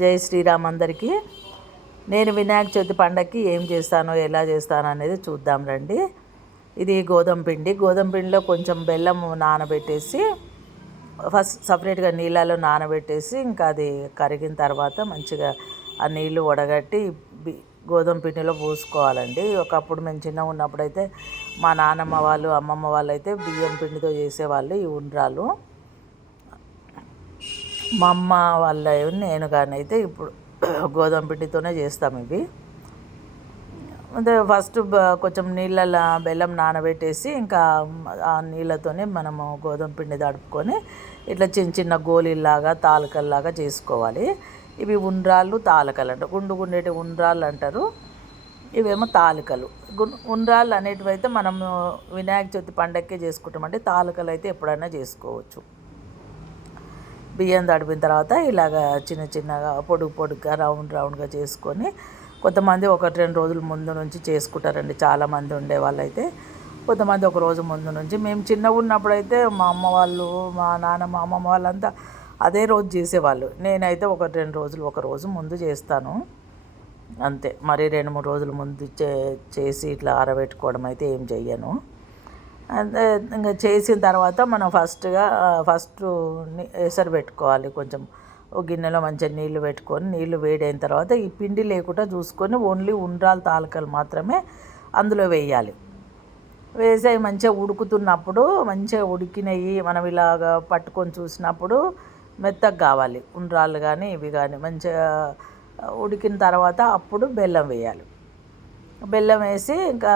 జై శ్రీరామ్ అందరికీ. నేను వినాయక చవితి పండగకి ఏం చేస్తానో ఎలా చేస్తానో అనేది చూద్దాం రండి. ఇది గోధుమ పిండి. గోధుమ పిండిలో కొంచెం బెల్లం నానబెట్టేసి ఫస్ట్ సపరేట్గా నీళ్ళలో నానబెట్టేసి ఇంకా అది కరిగిన తర్వాత మంచిగా ఆ నీళ్ళు వడగట్టి గోధుమ పిండిలో పోసుకోవాలండి. ఒకప్పుడు మేము చిన్నగా ఉన్నప్పుడైతే మా నానమ్మ వాళ్ళు అమ్మమ్మ వాళ్ళు అయితే బియ్యం పిండితో చేసేవాళ్ళు ఈ ఉండ్రాలు మా అమ్మ వాళ్ళ నేను కానీ అయితే ఇప్పుడు గోధుమ పిండితోనే చేస్తాం ఇవి. అంటే ఫస్ట్ కొంచెం నీళ్ళలో బెల్లం నానబెట్టేసి ఇంకా ఆ నీళ్ళతోనే మనము గోధుమ పిండి తడుపుకొని ఇట్లా చిన్న చిన్న గోళీల్లాగా తాలకల్లాగా చేసుకోవాలి. ఇవి ఉండ్రాళ్ళు తాలకలు అంటారు గుండు గుండేటి ఉండ్రాళ్ళు అంటారు. ఇవేమో తాలికలు. ఉండ్రాళ్ళు అనేటివి అయితే మనము వినాయక చవితి పండగకే చేసుకుంటామంటే తాలకలు అయితే ఎప్పుడైనా చేసుకోవచ్చు. బియ్యం తడిపిన తర్వాత ఇలాగ చిన్న చిన్నగా పొడుగు పొడుగ్గా రౌండ్ రౌండ్గా చేసుకొని కొంతమంది ఒకటి రెండు రోజుల ముందు నుంచి చేసుకుంటారండి. చాలామంది ఉండే వాళ్ళైతే కొంతమంది ఒక రోజు ముందు నుంచి. మేము చిన్నగా ఉన్నప్పుడు అయితే మా అమ్మ వాళ్ళు మా నాన్న మా అమ్మమ్మ వాళ్ళంతా అదే రోజు చేసేవాళ్ళు. నేనైతే ఒకటి రెండు రోజులు ఒక రోజు ముందు చేస్తాను. అంతే. మరి రెండు మూడు రోజుల ముందు చే చేసి ఇట్లా ఆరబెట్టుకోవడం అయితే ఏం చెయ్యను. ఇంకా చేసిన తర్వాత మనం ఫస్ట్గా ఫస్ట్ ఎసరు పెట్టుకోవాలి కొంచెం. ఒక గిన్నెలో మంచిగా నీళ్ళు పెట్టుకొని నీళ్ళు వేడైన తర్వాత ఈ పిండి లేకుండా చూసుకొని ఓన్లీ ఉండ్రాలు తాలకలు మాత్రమే అందులో వేయాలి. వేసే మంచిగా ఉడుకుతున్నప్పుడు మంచిగా ఉడికినవి మనం ఇలాగ పట్టుకొని చూసినప్పుడు మెత్తగా కావాలి. ఉండ్రాళ్ళు కానీ ఇవి కానీ మంచిగా ఉడికిన తర్వాత అప్పుడు బెల్లం వేయాలి. బెల్లం వేసి ఇంకా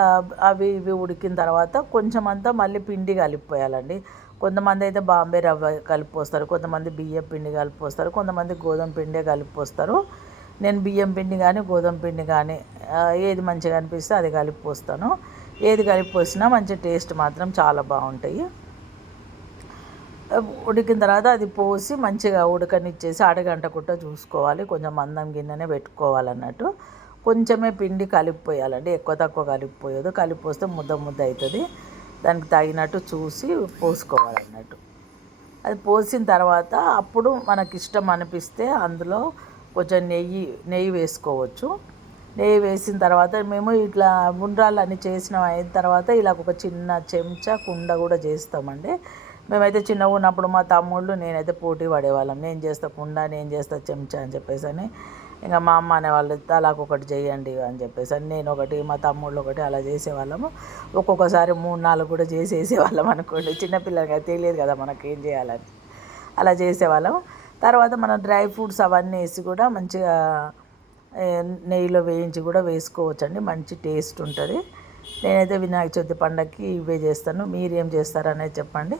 అవి ఇవి ఉడికిన తర్వాత కొంచెం అంతా మళ్ళీ పిండి కలిపిపోయాలండి కొంతమంది అయితే బాంబే రవ్వ కలిపిపోస్తారు కొంతమంది బియ్యం పిండి కలిపిపోస్తారు కొంతమంది గోధుమ పిండే కలిపిపోస్తారు నేను బియ్యం పిండి కానీ గోధుమ పిండి కానీ ఏది మంచిగా అనిపిస్తే అది కలిపిపోస్తాను ఏది కలిపిపోసినా మంచి టేస్ట్ మాత్రం చాలా బాగుంటాయి. ఉడికిన తర్వాత అది పోసి మంచిగా ఉడకనిచ్చేసి అడగంట కుట్ట చూసుకోవాలి. కొంచెం మందం గిన్నెనే పెట్టుకోవాలన్నట్టు. కొంచెమే పిండి కలిపిపోయాలండి ఎక్కువ తక్కువ కలిపిపోయదు కలిపిపోస్తే ముద్ద ముద్ద అవుతుంది దానికి తగినట్టు చూసి పోసుకోవాలన్నట్టు. అది పోసిన తర్వాత అప్పుడు మనకి ఇష్టం అనిపిస్తే అందులో కొంచెం నెయ్యి నెయ్యి వేసుకోవచ్చు. నెయ్యి వేసిన తర్వాత మేము ఇట్లా ఉండ్రాలు అన్ని చేసిన అయిన తర్వాత ఇలా ఒక చిన్న చెంచా కుండ కూడా చేస్తామండి. మేమైతే చిన్నగా ఉన్నప్పుడు మా తమ్ముళ్ళు నేనైతే పోటీ పడేవాళ్ళం. నేను చేస్తా కుండ నేను చేస్తా చెంచా అని చెప్పేసి అని ఇంకా మా అమ్మ అనేవాళ్ళు తలాకు ఒకటి చేయండి అని చెప్పేసి. అని నేను ఒకటి మా తమ్ముళ్ళు ఒకటి అలా చేసేవాళ్ళము. ఒక్కొక్కసారి మూడు నాలుగు కూడా చేసేసేవాళ్ళం అనుకోండి. చిన్నపిల్లలకి తెలియదు కదా మనకి ఏం చేయాలని. అలా చేసేవాళ్ళం తర్వాత మనం డ్రై ఫ్రూట్స్ అవన్నీ వేసి కూడా మంచిగా నెయ్యిలో వేయించి కూడా వేసుకోవచ్చండి. మంచి టేస్ట్ ఉంటుంది. నేనైతే వినాయక చవితి పండగకి ఇవే చేస్తాను. మీరు ఏం చేస్తారనేది చెప్పండి.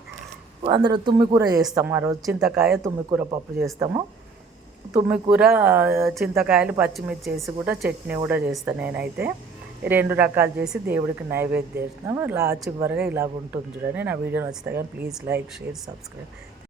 అందరూ తుమ్మికూర చేస్తాము. ఆ రోజు చింతకాయ తుమ్మికూర పప్పు చేస్తాము. తుమ్మికూర చింతకాయలు పచ్చిమిర్చి వేసి కూడా చట్నీ కూడా చేస్తాను నేనైతే. రెండు రకాలు చేసి దేవుడికి నైవేద్యం చేస్తాను లా చివరిగా ఇలాగ ఉంటుంది చూడండి. నా వీడియో నచ్చితే కానీ ప్లీజ్ లైక్ షేర్ సబ్స్క్రైబ్.